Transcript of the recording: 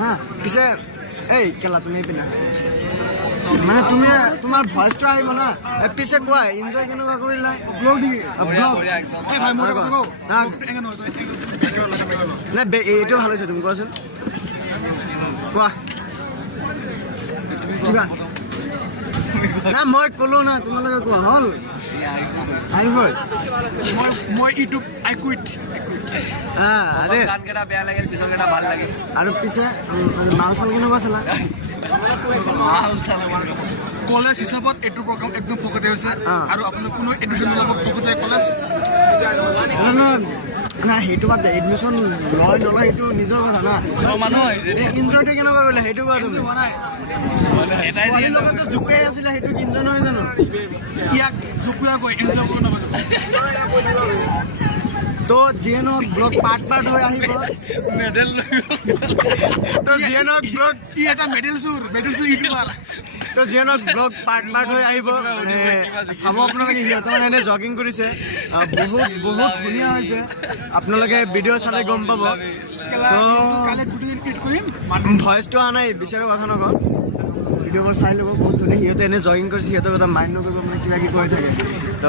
হা পিছে এই কেলা তুমি পিনা মানে তুমি তোমাৰ ভয়েসটো আহিব না পিছে কোৱা এনজয় কেনেকুৱা কৰিলা ব্লগ দিবি ব্লগ এই ভাই মোৰ কথা কও না এইটো ভাল হৈছে তুমি কোৱাচোন কোৱা না মই ক'লো না তোমালোকে কোৱা হ'ল আহিব মই ইউটিউব আই কুইট গান কেইটা বেয়া লাগিল পিছৰ কেইটা ভাল লাগিল আৰু পিছে মাল চাল কেনেকুৱা চলা কলেজ হিচাপত এইটো প্ৰগ্ৰাম একদম ফকতে হৈছে আৰু আপোনালোক কোনো এডমিশ্যন নল'ব ফকতে কলেজ না সেইটো বাদ এডমিশ্যন লয় নলয় সেইটো নিজৰ কথা না মানুহ ইনজয়টো কেনেকুৱা কৰিলে সেইটো কোৱা তুমি জোকাই আছিলে সেইটো ইনজয় নহয় জানো ইয়াক জোকুৱা কৈ এনজয় কৰিব নাপাব তো জিএনক ব্লগ পাৰ্ট হৈ আহিব মেডেল তো জিএনক ব্লগ কি এটা মেডেল চুৰ ইউটিউবাৰ তো জিএনক ব্লগ পাৰ্ট হৈ আহিব মানে চাব আপোনালোকে সিহঁতে মানে এনে জগিং কৰিছে বহুত ধুনীয়া হৈছে আপোনালোকে ভিডিঅ' চালে গম পাব তো ভইচটো অহা নাই বিচাৰো কথা নকওঁ ভিডিঅ'বোৰ চাই ল'ব বহুত ধুনীয়া সিহঁতে এনে জগিং কৰিছে সিহঁতৰ কথা মাইণ্ড নকৰিব মানে কিবা কিবি কৈ থাকে তো